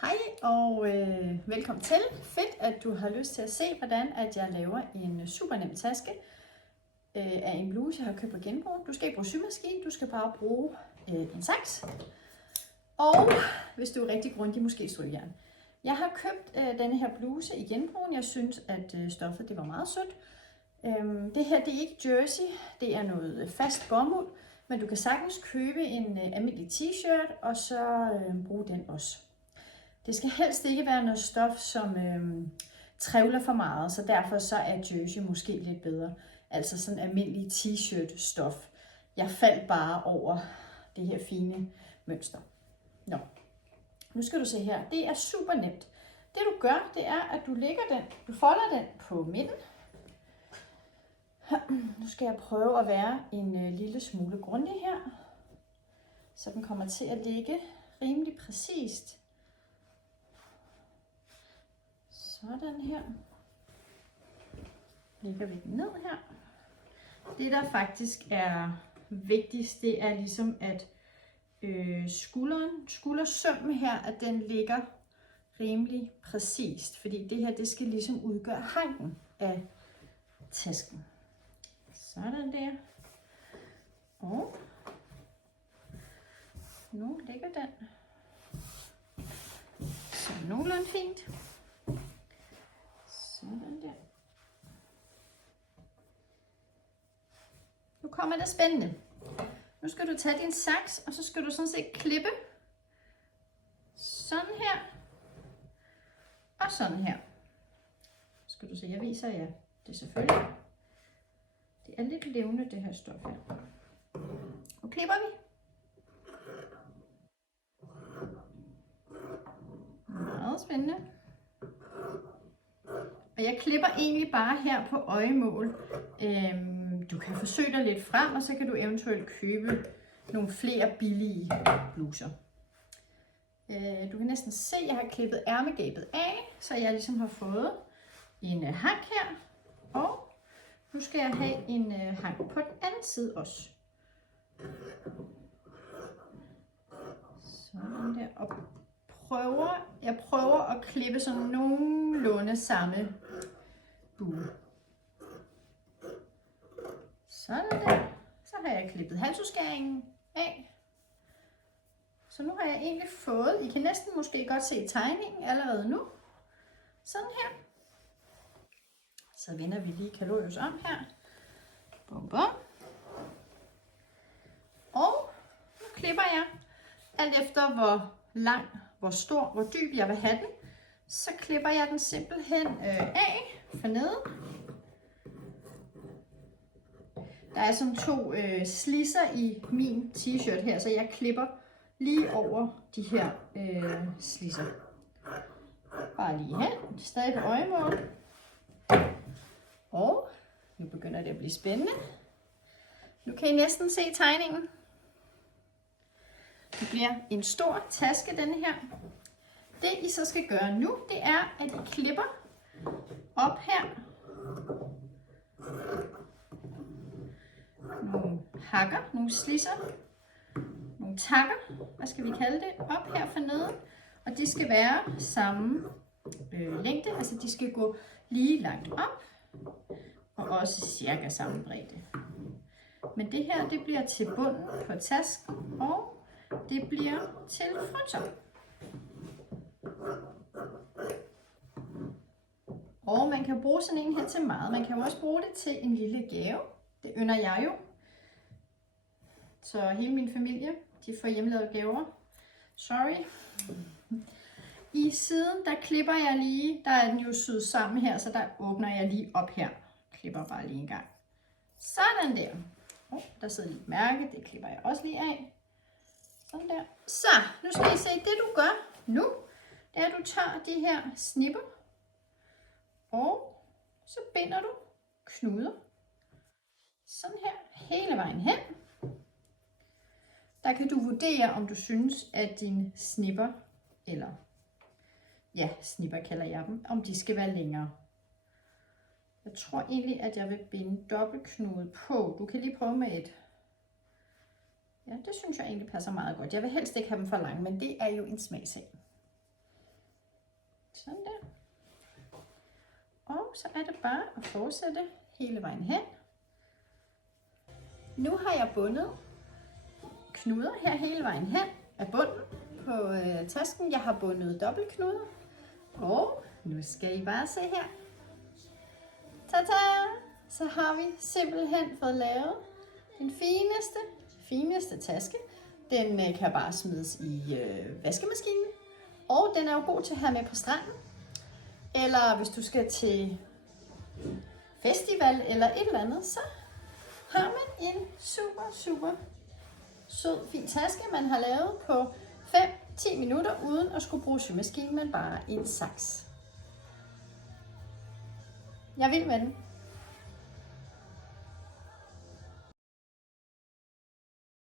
Hej og velkommen til. Fedt, at du har lyst til at se, hvordan at jeg laver en super nem taske af en bluse, jeg har købt på genbrug. Du skal ikke bruge symaskine, du skal bare bruge en saks. Og hvis du er rigtig grundig, måske strygejern. Jeg har købt denne her bluse i genbrug. Jeg synes, at stoffet det var meget sødt. Det her det er ikke jersey, det er noget fast bomuld. Men du kan sagtens købe en almindelig t-shirt og så bruge den også. Det skal helst ikke være noget stof, som trævler for meget, så derfor så er jersey måske lidt bedre. Altså sådan almindelig t-shirt stof. Jeg faldt bare over det her fine mønster. Nå, nu skal du se her. Det er super nemt. Det du gør, det er, at du folder den på midten. Nu skal jeg prøve at være en lille smule grundig her, så den kommer til at ligge rimelig præcist. Sådan her. Lægger vi den ned her. Det der faktisk er vigtigst, det er ligesom at skuldersømmen her, at den ligger rimelig præcist. Fordi det her, det skal ligesom udgøre hanken af tasken. Sådan der. Og nu ligger den så nogenlunde fint. Sådan der. Nu kommer det spændende. Nu skal du tage din saks, og så skal du sådan set klippe. Sådan her. Og sådan her. Skal du se, jeg viser jer det selvfølgelig. Det er lidt levende, det her stof her. Nu klipper vi. Meget spændende. Og jeg klipper egentlig bare her på øjemål. Du kan forsøge dig lidt frem, og så kan du eventuelt købe nogle flere billige bluser. Du kan næsten se, at jeg har klippet ærmegabet af, så jeg ligesom har fået en hank her. Og nu skal jeg have en hank på den anden side også. Sådan der. Og jeg prøver at klippe sådan nogenlunde samme bue. Sådan der. Så har jeg klippet halsudskæringen af. Så nu har jeg egentlig fået, I kan næsten måske godt se tegningen allerede nu. Sådan her. Så vender vi lige kalorius om her. Bum, bum. Og nu klipper jeg, alt efter hvor lang, hvor stor, hvor dyb jeg vil have den, så klipper jeg den simpelthen af for neden. Der er sådan to slisser i min t-shirt her, så jeg klipper lige over de her slisser. Bare lige hen, stadig på øjemål. Og nu begynder det at blive spændende. Nu kan I næsten se tegningen. Det bliver en stor taske, denne her. Det I så skal gøre nu, det er, at I klipper op her. Nogle hakker, nogle slisser, nogle takker, hvad skal vi kalde det, op her for neden. Og de skal være samme længde, altså de skal gå lige langt op, og også cirka samme bredde. Men det her, det bliver til bunden på tasken, og det bliver til fronter. Og man kan bruge sådan en her til meget. Man kan jo også bruge det til en lille gave. Det ynder jeg jo. Så hele min familie, de får hjemmelavede gaver. Sorry. I siden, der klipper jeg lige, der er den jo syet sammen her, så der åbner jeg lige op her. Klipper bare lige en gang. Sådan der. Der sidder lige et mærke, det klipper jeg også lige af. Sådan der. Så, nu skal I se, det du gør nu, det er, at du tager de her snipper, og så binder du knuder. Sådan her, hele vejen hen. Der kan du vurdere, om du synes, at dine snipper, eller ja, snipper kalder jeg dem, om de skal være længere. Jeg tror egentlig, at jeg vil binde dobbeltknude på. Du kan lige prøve med et. Ja, det synes jeg egentlig passer meget godt. Jeg vil helst ikke have dem for lange, men det er jo en smagsag. Sådan der. Og så er det bare at fortsætte hele vejen hen. Nu har jeg bundet knuder her hele vejen hen af bunden på tasken. Jeg har bundet dobbeltknuder. Og nu skal I bare se her. Tada! Så har vi simpelthen fået lavet den fineste taske. Den kan bare smides i vaskemaskinen. Og den er jo god til at have med på stranden. Eller hvis du skal til festival eller et eller andet, så har man en super sød, fin taske, man har lavet på 5-10 minutter, uden at skulle bruge symaskinen, men bare en saks. Jeg vil med den.